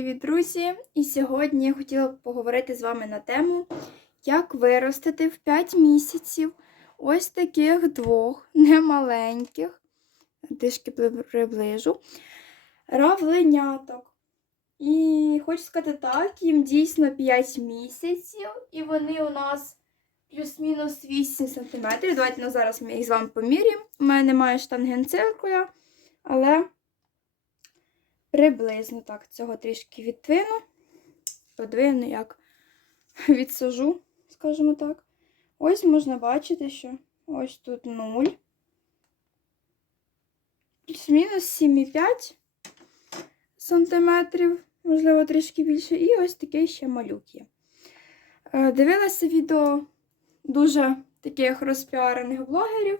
привіт, друзі! І сьогодні я хотіла б поговорити з вами на тему, як виростити в 5 місяців ось таких двох немаленьких, трішки приближу, равленяток. І хочу сказати так, їм дійсно 5 місяців, і вони у нас плюс-мінус 8 см. Давайте ну, зараз ми їх з вами поміряємо. У мене немає штангенциркуля, але. Приблизно так, цього трішки відтвину, подвину, як відсажу, скажімо так. Ось можна бачити, що ось тут 0. Плюс-мінус 7,5 сантиметрів, можливо, трішки більше. І ось такий ще малюк є. Е, Дивилася відео дуже таких розпіарених блогерів.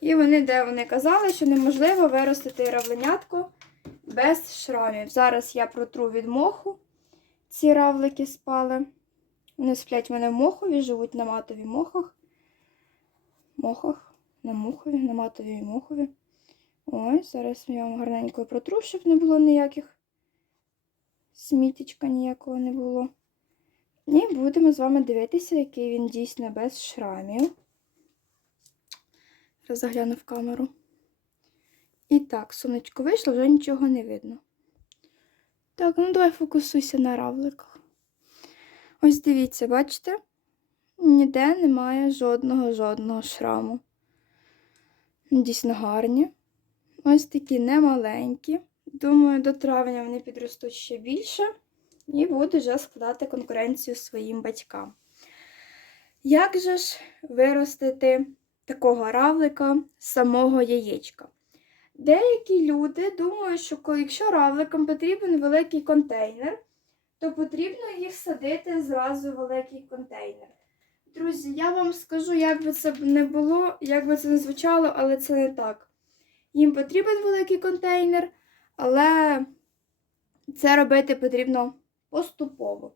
І вони, де вони казали, що неможливо виростити равленятко без шрамів. Зараз я протру від моху. Ці равлики спали. Вони сплять мене в мохові, живуть на матові мохах. Мохах, на мухові, на матові і мохові. Ось, зараз я вам гарненько протру, щоб не було ніяких смітечка ніякого не було. І будемо з вами дивитися, який він дійсно без шрамів. Зараз загляну в камеру. І так, сонечко вийшло, вже нічого не видно. Так, ну давай фокусуйся на равликах. Ось дивіться, бачите? Ніде немає жодного жодного шраму. Дійсно гарні. Ось такі немаленькі. Думаю, до травня вони підростуть ще більше і будуть вже складати конкуренцію своїм батькам. Як же ж виростити такого равлика з самого яєчка? Деякі люди думають, що якщо равликам потрібен великий контейнер, то потрібно їх садити зразу в великий контейнер. Друзі, я вам скажу, як би це не було, як би це не звучало, але це не так. Їм потрібен великий контейнер, але це робити потрібно поступово.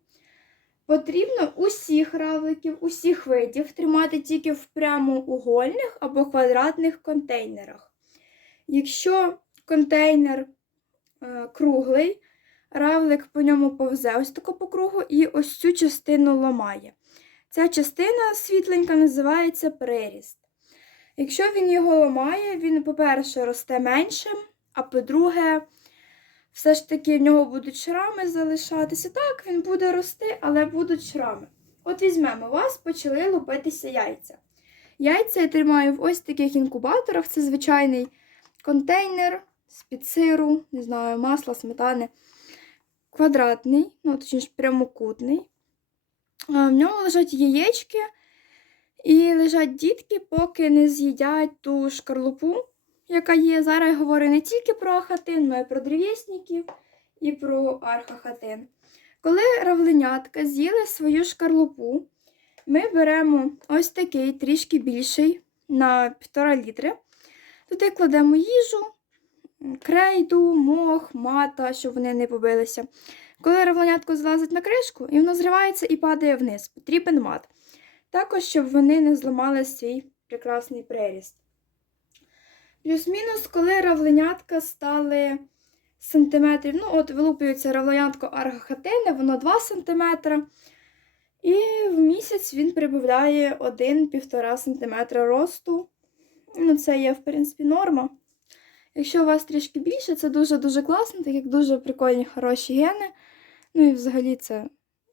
Потрібно усіх равликів, усіх видів тримати тільки в прямоугольних або квадратних контейнерах. Якщо контейнер е, круглий, равлик по ньому повзе ось тако по кругу і ось цю частину ламає. Ця частина світленька називається приріст. Якщо він його ламає, він, по-перше, росте меншим, а по-друге, все ж таки в нього будуть шрами залишатися. Так, він буде рости, але будуть шрами. От візьмемо, у вас почали лупитися яйця. Яйця я тримаю в ось таких інкубаторах. Це звичайний контейнер з-під сиру, не знаю, масла, сметани. Квадратний, ну, точніше, прямокутний. В ньому лежать яєчки і лежать дітки, поки не з'їдять ту шкарлупу, яка є. Зараз я говорю не тільки про ахатин, але й про древісників і про архахатин. Коли равленятка з'їли свою шкарлупу, ми беремо ось такий трішки більший на 1,5 літри. Туди кладемо їжу, крейду, мох, мата, щоб вони не побилися. Коли равленятко злазить на кришку, і воно зривається і падає вниз. Потрібен мат. Також, щоб вони не зламали свій прекрасний приріст. Плюс-мінус, коли равленятка стали сантиметрів, ну от вилуплюється равленятко аргахатини, воно 2 см. І в місяць він прибавляє 1-1,5 см росту. Ну, це є, в принципі, норма. Якщо у вас трішки більше, це дуже-дуже класно, так як дуже прикольні, хороші гени. Ну і взагалі це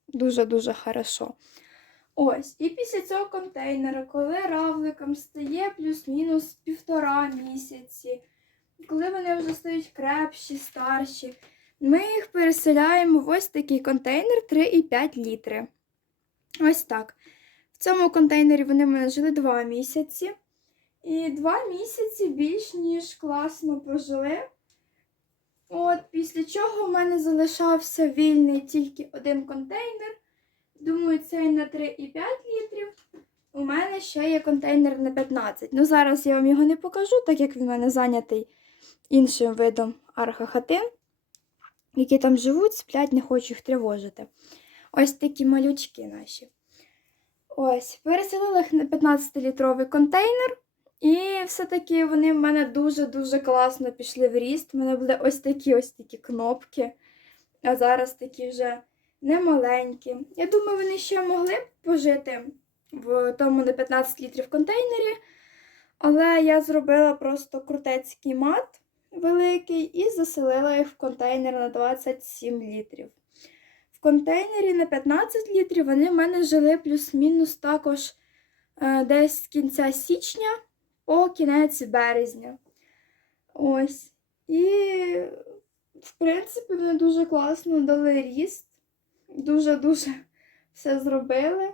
дуже-дуже хорошо. Ось, і після цього контейнера, коли равликам стає плюс-мінус півтора місяці, коли вони вже стають крепші, старші, ми їх переселяємо в ось такий контейнер 3,5 літри. Ось так. В цьому контейнері вони в мене жили 2 місяці. І 2 місяці більш ніж класно пожили. От, після чого в мене залишався вільний тільки один контейнер. Думаю, цей на 3,5 літрів. У мене ще є контейнер на 15. Ну, зараз я вам його не покажу, так як він в мене зайнятий іншим видом архахатин, які там живуть, сплять, не хочу їх тривожити. Ось такі малючки наші. Ось, переселила їх на 15-літровий контейнер. І все-таки вони в мене дуже-дуже класно пішли в ріст. У мене були ось такі ось такі кнопки. а зараз такі вже немаленькі. Я думаю, вони ще могли б пожити в тому на 15 літрів контейнері, але я зробила просто крутецький мат великий і заселила їх в контейнер на 27 літрів. В контейнері на 15 літрів вони в мене жили плюс-мінус також е, десь з кінця січня по кінець березня. Ось. І, в принципі, вони дуже класно дали ріст. Дуже-дуже все зробили.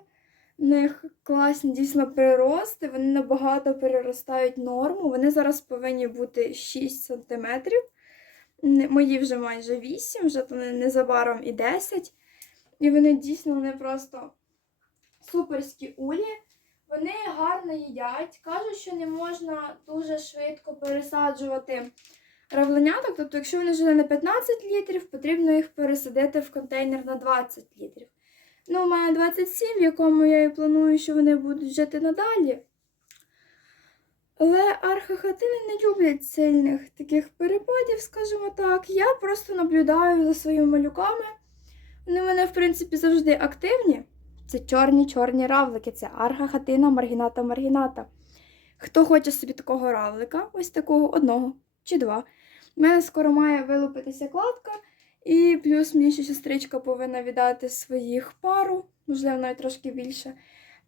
В них класні дійсно прирости, вони набагато переростають норму. Вони зараз повинні бути 6 см. Мої вже майже 8, вже то незабаром і 10. І вони дійсно вони просто суперські улі. Вони гарно їдять. Кажуть, що не можна дуже швидко пересаджувати равленяток. Тобто, якщо вони жили на 15 літрів, потрібно їх пересадити в контейнер на 20 літрів. Ну, у мене 27, в якому я і планую, що вони будуть жити надалі. Але архохатини не люблять сильних таких перепадів, скажімо так. Я просто наблюдаю за своїми малюками. Вони мене, в принципі, завжди активні. Це чорні-чорні равлики, це архохатина, маргіната, маргіната. Хто хоче собі такого равлика, ось такого одного чи два. У мене скоро має вилупитися кладка, і плюс мені ще сестричка повинна віддати своїх пару, можливо, навіть трошки більше.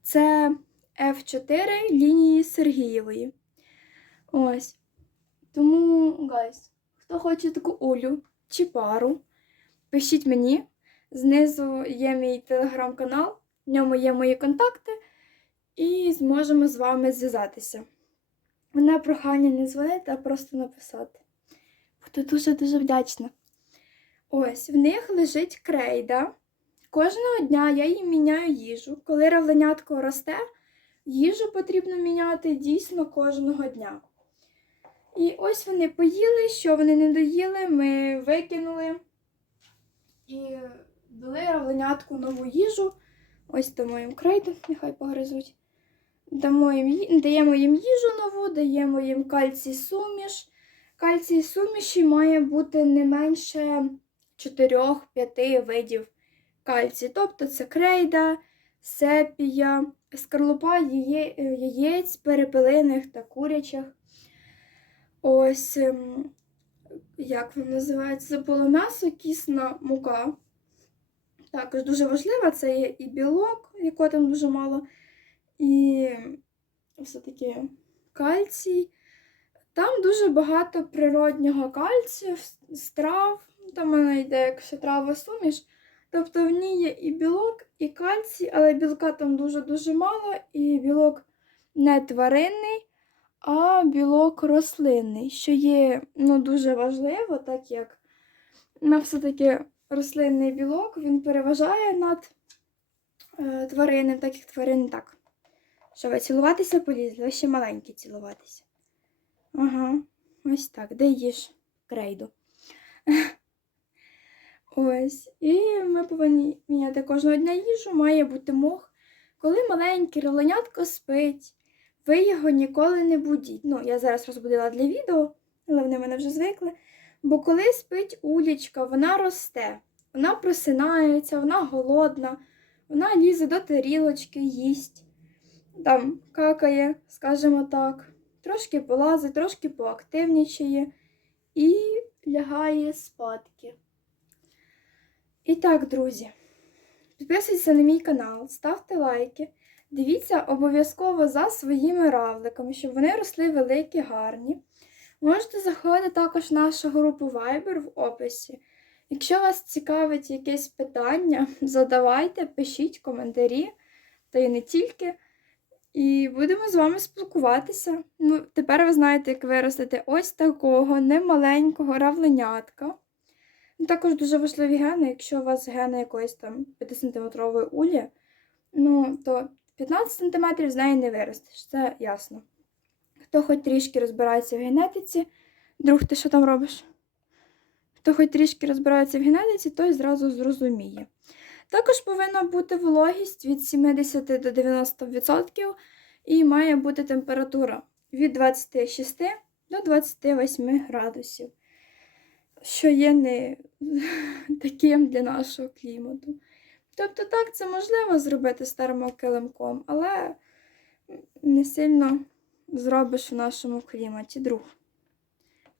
Це F4 лінії Сергієвої. Ось. Тому, гайс, хто хоче таку Олю чи пару, пишіть мені. Знизу є мій телеграм-канал, в ньому є мої контакти, і зможемо з вами зв'язатися. Мене прохання не дзвонити, а просто написати. Буду дуже-дуже вдячна. Ось, в них лежить крейда. Кожного дня я їм міняю їжу. Коли равленятко росте, їжу потрібно міняти дійсно кожного дня. І ось вони поїли, що вони не доїли, ми викинули і дали равленятку нову їжу. Ось дамо їм крейду, нехай погризуть. Дамо їм, даємо їм їжу нову, даємо їм кальцій суміш. Кальцій суміші має бути не менше 4-5 видів кальцію. Тобто це крейда, сепія, скорлупа яє- яєць, перепелиних та курячих. Ось, ем, як воно називається? Забула м'ясо, кісна мука. Також дуже важлива, це є і білок, якого там дуже мало, і все-таки кальцій. Там дуже багато природнього кальцію, з трав. Там в мене йде якась трава суміш. Тобто в ній є і білок, і кальцій, але білка там дуже-дуже мало, і білок не тваринний, а білок рослинний, що є ну, дуже важливо, так як на все-таки рослинний білок він переважає над е, тваринним, так як тварин так. Що ви цілуватися полізли, ви ще маленькі цілуватися. Ага, ось так, де їж крейду. Ось. І ми повинні міняти кожного дня їжу, має бути мох. Коли маленький роленятко спить, ви його ніколи не будіть. Ну, я зараз розбудила для відео, але вони мене вже звикли. Бо коли спить улічка, вона росте, вона просинається, вона голодна, вона лізе до тарілочки, їсть, там какає, скажімо так, трошки полазить, трошки поактивнічає і лягає спадки. І так, друзі, підписуйтесь на мій канал, ставте лайки, дивіться обов'язково за своїми равликами, щоб вони росли великі, гарні. Можете заходити також в нашу групу Viber в описі. Якщо вас цікавить якесь питання, задавайте, пишіть коментарі, та й не тільки. І будемо з вами спілкуватися. Ну, тепер ви знаєте, як виростити ось такого немаленького равленятка. Ну, Також дуже важливі гени, якщо у вас гени якоїсь там 5-сантиметрової улі, ну, то 15 см з неї не виростеш, це ясно. Хто хоч трішки розбирається в генетиці, друг, ти що там робиш? Хто хоч трішки розбирається в генетиці, той зразу зрозуміє. Також повинна бути вологість від 70 до 90% і має бути температура від 26 до 28 градусів. що є не таким для нашого клімату. Тобто, так, це можливо зробити з термокилимком, але не сильно зробиш в нашому кліматі, друг.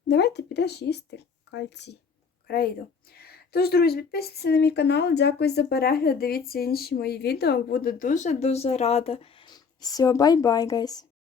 Давайте підеш їсти кальцій, крейду. Тож, друзі, підписуйтесь на мій канал. Дякую за перегляд. Дивіться інші мої відео. Буду дуже-дуже рада. Все, бай-бай, гайс.